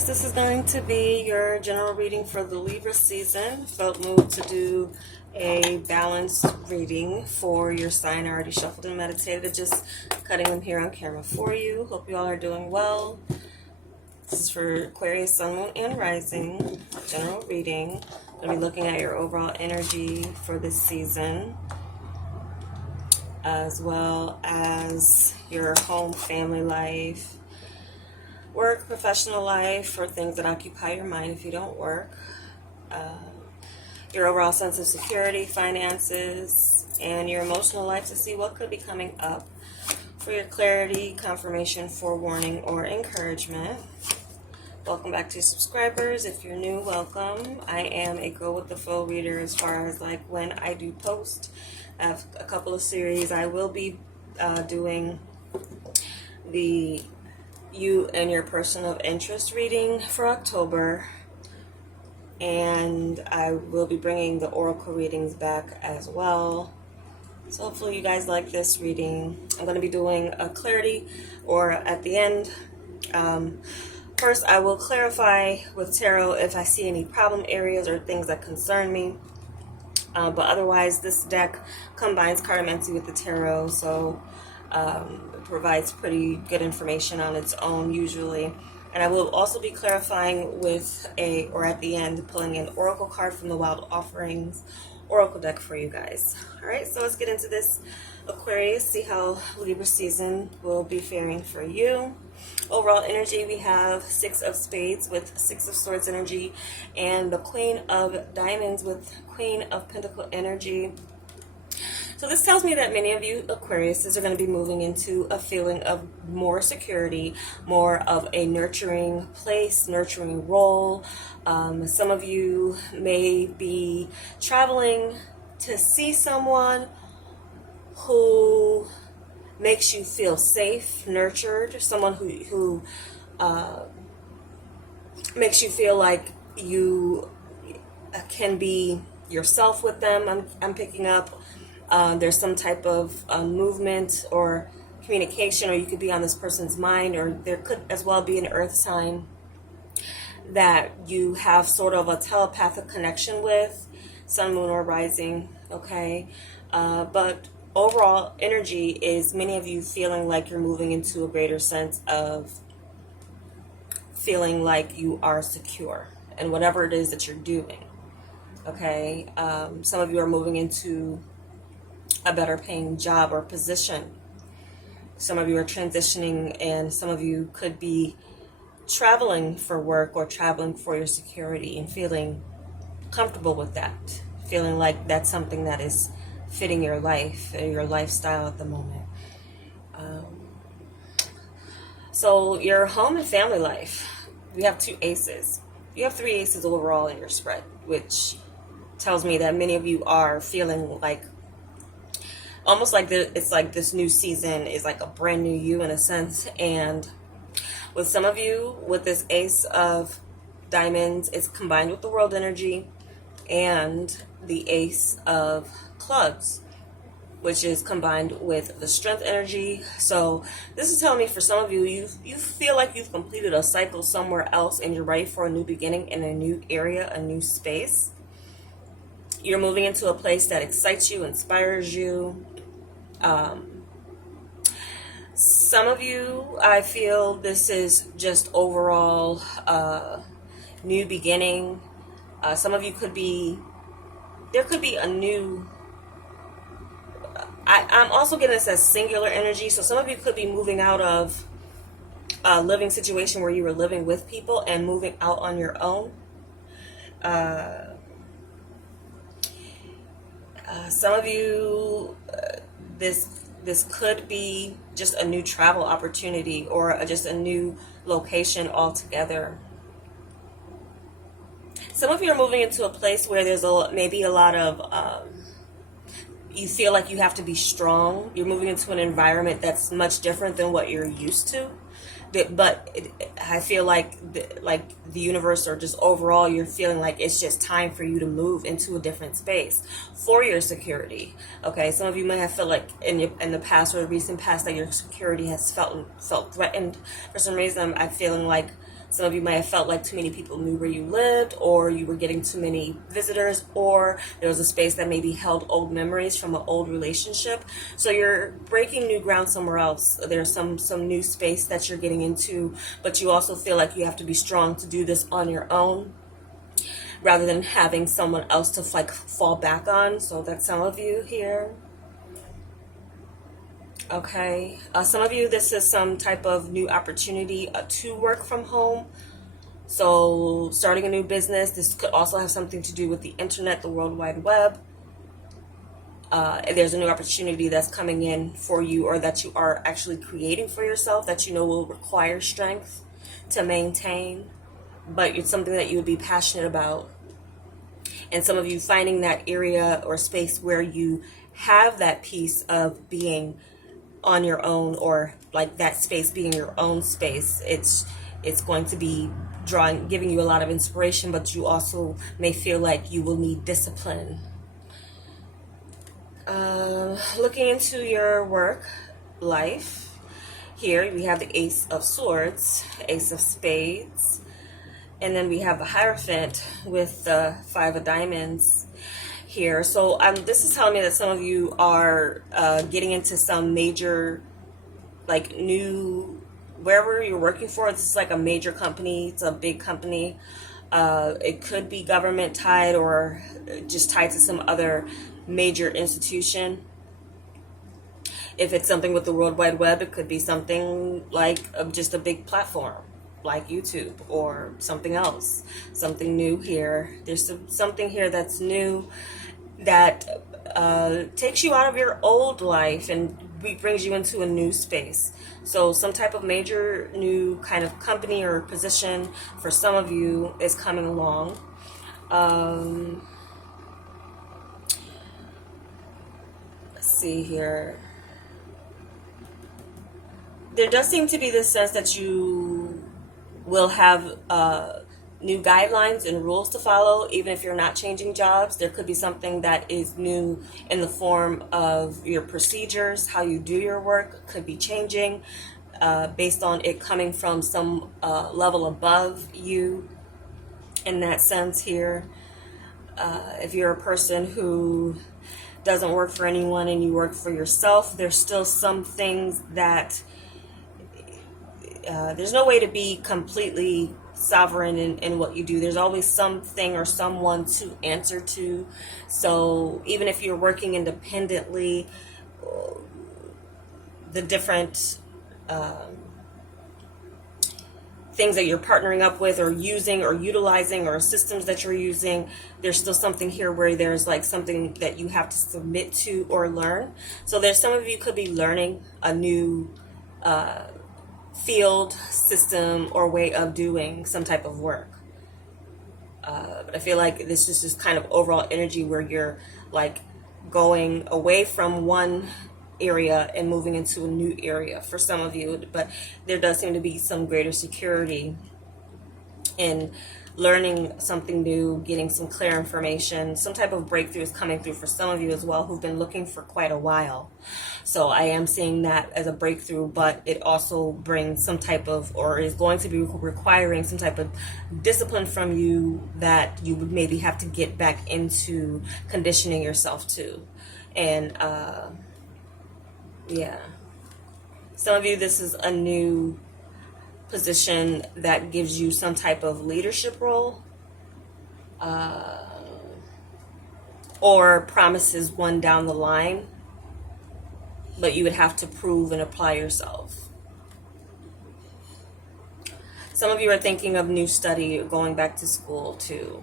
Aquarius, this is going to be your general reading for the Libra season. Felt moved to do a balanced reading for your sign. I already shuffled and meditated, just cutting them here on camera for you. Hope you all are doing well. This is for Aquarius, Sun, Moon, and Rising. General reading. I'm going to be looking at your overall energy for this season, as well as your home, family life, work, professional life, or things that occupy your mind if you don't work. Your overall sense of security, finances, and your emotional life to see what could be coming up for your clarity, confirmation, forewarning, or encouragement. Welcome back to subscribers. If you're new, welcome. I am a go with the flow reader as far as like when I do post. I have a couple of series. I will be doing the you and your person of interest reading for October, and I will be bringing the oracle readings back as well. So hopefully you guys like this reading. I'm going to be doing a clarity or at the end. First, I will clarify with tarot if I see any problem areas or things that concern me. But otherwise, this deck combines cartomancy with the tarot, so it provides pretty good information on its own usually. And I will also be clarifying with at the end, pulling an oracle card from the Wild Offerings oracle deck for you guys. All right, so let's get into this, Aquarius, see how Libra season will be faring for you. Overall energy, we have Six of Spades with Six of Swords energy, and the Queen of Diamonds with Queen of Pentacle energy. So this tells me that many of you Aquariuses are going to be moving into a feeling of more security, more of a nurturing place, nurturing role. Some of you may be traveling to see someone who makes you feel safe, nurtured, someone who makes you feel like you can be yourself with them. I'm picking up. There's some type of movement or communication, or you could be on this person's mind, or there could as well be an earth sign that you have sort of a telepathic connection with, sun, moon, or rising, okay? But overall energy is many of you feeling like you're moving into a greater sense of feeling like you are secure in whatever it is that you're doing, okay? Some of you are moving into a better paying job or position. Some of you are transitioning, and some of you could be traveling for work or traveling for your security and feeling comfortable with that, feeling like that's something that is fitting your life, your lifestyle at the moment. So your home and family life, we have two aces. You have three aces overall in your spread, which tells me that many of you are feeling like almost like it's like this new season is like a brand new you in a sense. And with some of you, with this Ace of Diamonds, it's combined with the World energy and the Ace of Clubs, which is combined with the Strength energy. So this is telling me for some of you, you feel like you've completed a cycle somewhere else and you're ready for a new beginning in a new area, a new space. You're moving into a place that excites you, inspires you. Some of you, I feel this is just overall new beginning. Some of you there could be a new, I'm also getting this as singular energy. So some of you could be moving out of a living situation where you were living with people and moving out on your own. Some of you, this could be just a new travel opportunity or just a new location altogether. Some of you are moving into a place where there's maybe a lot of, you feel like you have to be strong. You're moving into an environment that's much different than what you're used to. But I feel like the universe, or just overall, you're feeling like it's just time for you to move into a different space for your security. Okay, some of you may have felt like in the past or the recent past that your security has felt threatened for some reason. I'm feeling like Some of you might have felt like too many people knew where you lived, or you were getting too many visitors, or there was a space that maybe held old memories from an old relationship. So you're breaking new ground somewhere else. There's some new space that you're getting into, but you also feel like you have to be strong to do this on your own, rather than having someone else to like fall back on. So that's some of you here. Okay, some of you, this is some type of new opportunity to work from home. So starting a new business. This could also have something to do with the internet, the World Wide Web. There's a new opportunity that's coming in for you, or that you are actually creating for yourself, that you know will require strength to maintain, but it's something that you would be passionate about. And some of you finding that area or space where you have that piece of being on your own, or like that space being your own space. It's going to be giving you a lot of inspiration, but you also may feel like you will need discipline. Looking into your work life, here we have the Ace of Swords, Ace of Spades, and then we have the Hierophant with the Five of Diamonds here. So this is telling me that some of you are getting into some major, like new, wherever you're working for. This is like a major company. It's a big company. It could be government tied, or just tied to some other major institution. If it's something with the World Wide Web, it could be something like just a big platform like YouTube, or something else, something new here. There's something here that's new, that takes you out of your old life and brings you into a new space. So some type of major new kind of company or position for some of you is coming along. Let's see here. There does seem to be this sense that you will have new guidelines and rules to follow, even if you're not changing jobs. There could be something that is new in the form of your procedures, how you do your work could be changing based on it coming from some level above you in that sense here. If you're a person who doesn't work for anyone and you work for yourself, there's still some things that there's no way to be completely sovereign in what you do. There's always something or someone to answer to. So even if you're working independently, the different things that you're partnering up with, or using, or utilizing, or systems that you're using, there's still something here where there's like something that you have to submit to or learn. So there's some of you could be learning a new field, system, or way of doing some type of work. But I feel like this is just kind of overall energy where you're like going away from one area and moving into a new area for some of you. But there does seem to be some greater security in learning something new, getting some clear information. Some type of breakthrough is coming through for some of you as well, who've been looking for quite a while. So I am seeing that as a breakthrough, but it also brings some type of, or is going to be requiring some type of discipline from you that you would maybe have to get back into conditioning yourself to. And yeah, some of you, this is a new position that gives you some type of leadership role, or promises one down the line, but you would have to prove and apply yourself. Some of you are thinking of new study, going back to school to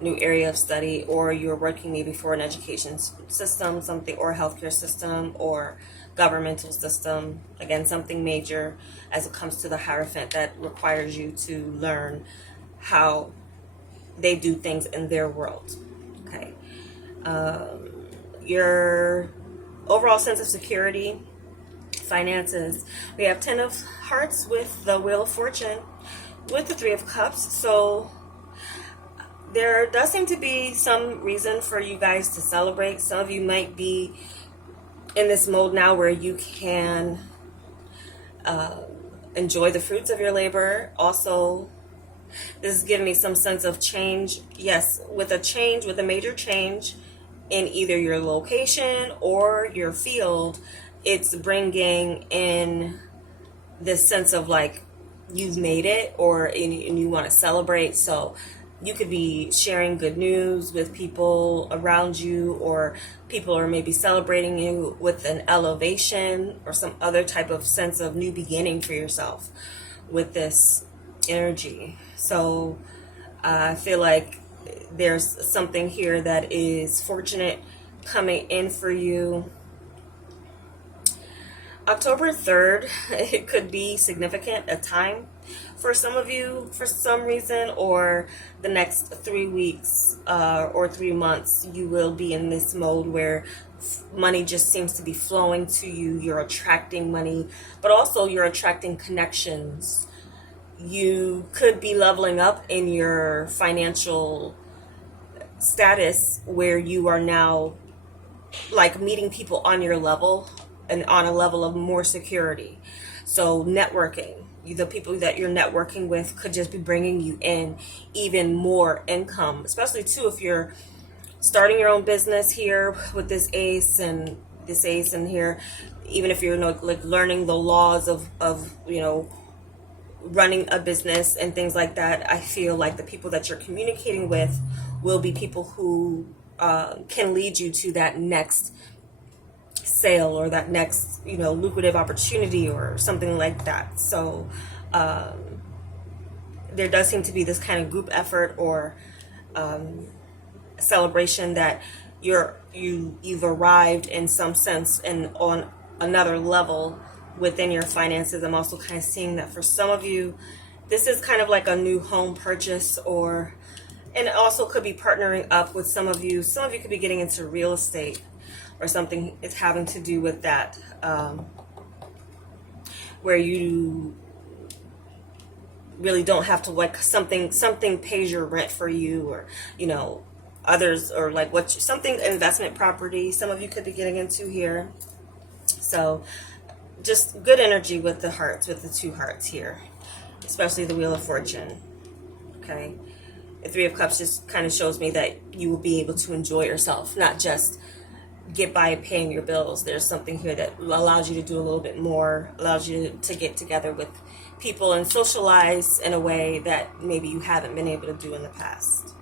new area of study, or you're working maybe for an education system, something, or a healthcare system, or governmental system. Again, something major as it comes to the Hierophant that requires you to learn how they do things in their world. Okay. Your overall sense of security, finances. We have 10 of Hearts with the Wheel of Fortune, with the 3 of Cups. So there does seem to be some reason for you guys to celebrate. Some of you might be in this mode now where you can enjoy the fruits of your labor. Also, this is giving me some sense of change. Yes, with a major change in either your location or your field, it's bringing in this sense of like you've made it, or and you want to celebrate. So you could be sharing good news with people around you, or people are maybe celebrating you with an elevation or some other type of sense of new beginning for yourself with this energy. So I feel like there's something here that is fortunate coming in for you. October 3rd, it could be significant, a time for some of you for some reason, or the next 3 weeks or 3 months, you will be in this mode where money just seems to be flowing to you. You're attracting money, but also you're attracting connections. You could be leveling up in your financial status where you are now like meeting people on your level and on a level of more security. So networking, the people that you're networking with could just be bringing you in even more income, especially too if you're starting your own business here with this ace and here, even if you're like learning the laws of running a business and things like that. I feel like the people that you're communicating with will be people who can lead you to that next sale or that next lucrative opportunity or something like that. So there does seem to be this kind of group effort or celebration that you've arrived in some sense and on another level within your finances. I'm also kind of seeing that for some of you this is kind of like a new home purchase, and it also could be partnering up with some of you could be getting into real estate or something is having to do with that, where you really don't have to like something pays your rent for you, or others, or like something investment property some of you could be getting into here. So just good energy with the hearts, with the 2 hearts here, especially the Wheel of Fortune. Okay, the 3 of Cups just kind of shows me that you will be able to enjoy yourself, not just get by paying your bills. There's something here that allows you to do a little bit more, allows you to get together with people and socialize in a way that maybe you haven't been able to do in the past.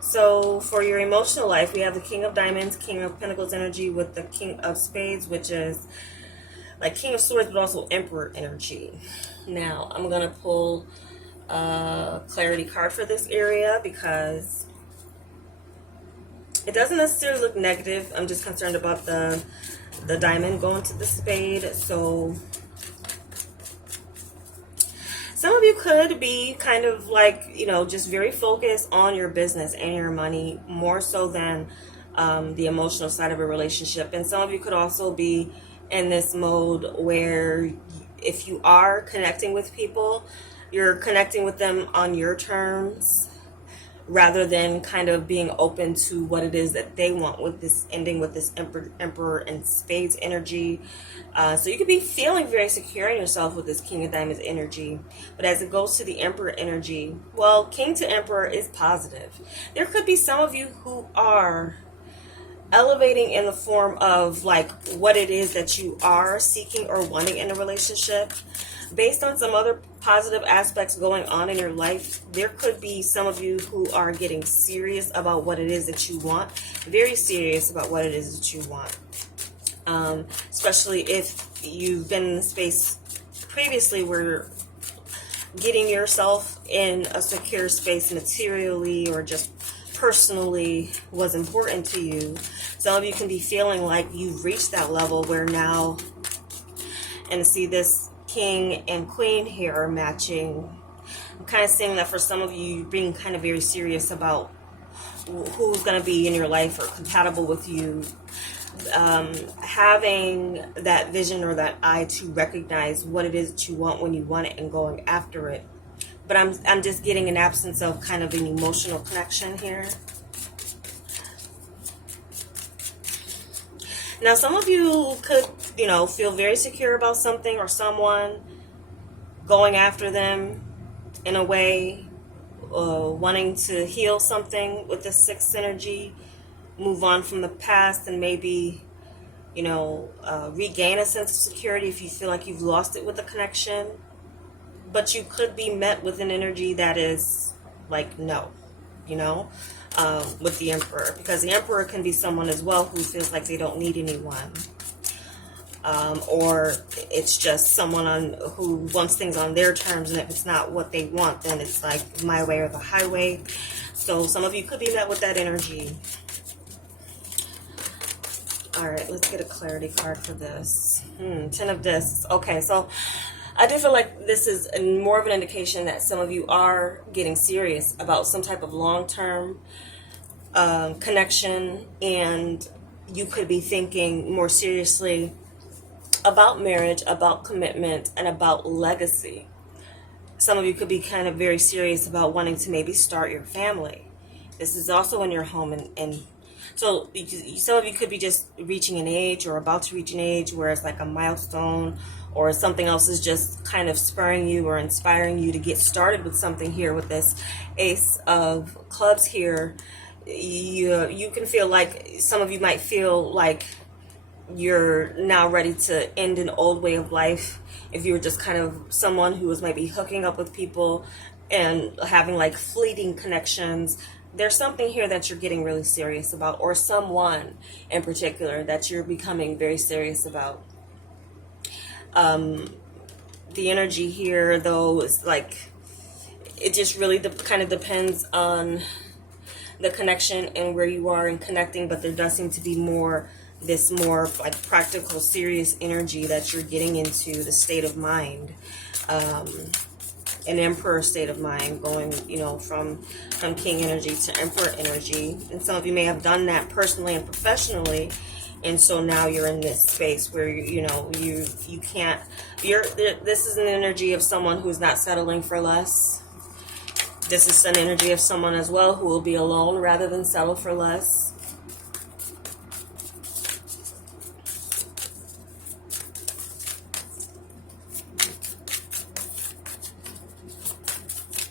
So for your emotional life, we have the King of Diamonds, King of Pentacles energy with the King of Spades, which is like King of Swords, but also Emperor energy. Now, I'm going to pull a clarity card for this area because it doesn't necessarily look negative. I'm just concerned about the diamond going to the spade. So some of you could be kind of like, just very focused on your business and your money more so than the emotional side of a relationship. And some of you could also be in this mode where if you are connecting with people, you're connecting with them on your terms rather than kind of being open to what it is that they want, with this ending with this Emperor and Spades energy. So you could be feeling very secure in yourself with this King of Diamonds energy. But as it goes to the Emperor energy, well, King to Emperor is positive. There could be some of you who are elevating in the form of like what it is that you are seeking or wanting in a relationship. Based on some other positive aspects going on in your life, there could be some of you who are getting serious about what it is that you want, very serious about what it is that you want. Especially if you've been in the space previously where getting yourself in a secure space materially or just personally was important to you. Some of you can be feeling like you've reached that level where now, and see this King and Queen here are matching. I'm kind of seeing that for some of you, being kind of very serious about who's going to be in your life or compatible with you. Having that vision or that eye to recognize what it is that you want when you want it and going after it. But I'm just getting an absence of kind of an emotional connection here. Now, some of you could, feel very secure about something or someone, going after them in a way, wanting to heal something with the sixth energy, move on from the past, and maybe, regain a sense of security if you feel like you've lost it with the connection. But you could be met with an energy that is like, no, with the Emperor. Because the Emperor can be someone as well who feels like they don't need anyone. Or it's just someone who wants things on their terms, and if it's not what they want, then it's like my way or the highway. So some of you could be met with that energy. All right, let's get a clarity card for this. 10 of Discs. Okay, so I do feel like this is more of an indication that some of you are getting serious about some type of long-term connection, and you could be thinking more seriously about marriage, about commitment, and about legacy. Some of you could be kind of very serious about wanting to maybe start your family. This is also in your home, and so some of you could be just reaching an age or about to reach an age where it's like a milestone, or something else is just kind of spurring you or inspiring you to get started with something here with this Ace of Clubs here. You can feel like, some of you might feel like you're now ready to end an old way of life. If you were just kind of someone who was maybe hooking up with people and having like fleeting connections, there's something here that you're getting really serious about, or someone in particular that you're becoming very serious about. The energy here, though, is like, it just really kind of depends on the connection and where you are in connecting, but there does seem to be more like practical, serious energy that you're getting into, the state of mind, an Emperor state of mind, going, from King energy to Emperor energy. And some of you may have done that personally and professionally, and so now you're in this space where you can't. This is an energy of someone who's not settling for less. This is an energy of someone as well who will be alone rather than settle for less.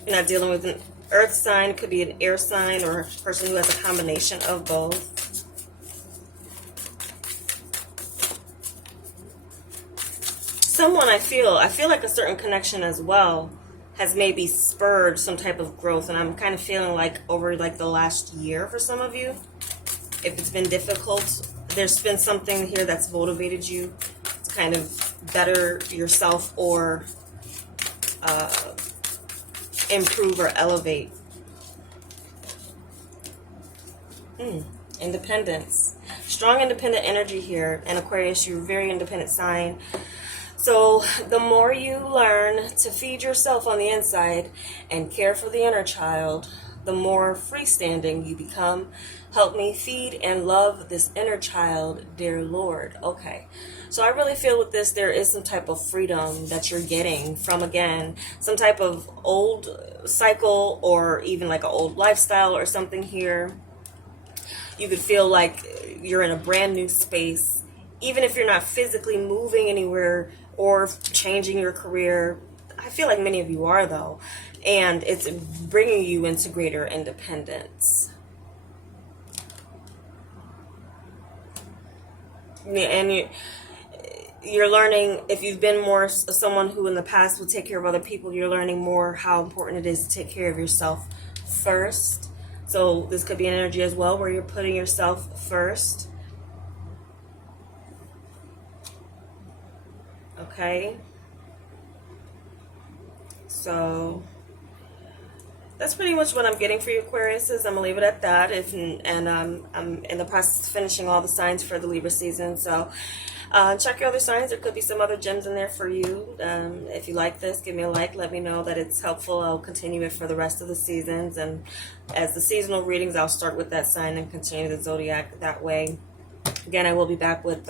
You're not dealing with an earth sign. It could be an air sign or a person who has a combination of both. Someone I feel like a certain connection as well has maybe spurred some type of growth, and I'm kind of feeling like over like the last year for some of you, if it's been difficult, there's been something here that's motivated you to kind of better yourself or improve or elevate. Independence. Strong independent energy here. And Aquarius, you're a very independent sign. So the more you learn to feed yourself on the inside and care for the inner child, the more freestanding you become. Help me feed and love this inner child, dear Lord. Okay. So I really feel with this, there is some type of freedom that you're getting from, again, some type of old cycle or even like an old lifestyle or something here. You could feel like you're in a brand new space, even if you're not physically moving anywhere or changing your career. I feel like many of you are, though, and it's bringing you into greater independence. And you're learning, if you've been more someone who in the past would take care of other people, you're learning more how important it is to take care of yourself first. So this could be an energy as well where you're putting yourself first. Okay. So that's pretty much what I'm getting for you, Aquarius. I'm gonna leave it at that. I'm in the process of finishing all the signs for the Libra season. So check your other signs. There could be some other gems in there for you. If you like this, give me a like. Let me know that it's helpful. I'll continue it for the rest of the seasons. And as the seasonal readings, I'll start with that sign and continue the zodiac that way. Again, I will be back with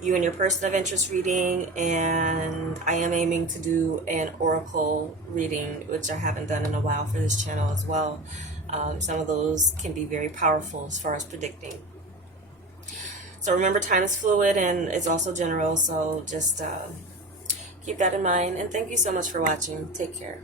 you and your person of interest reading, and I am aiming to do an oracle reading, which I haven't done in a while for this channel as well. Some of those can be very powerful as far as predicting. So remember, time is fluid and it's also general, so just Keep that in mind, and thank you so much for watching. Take care.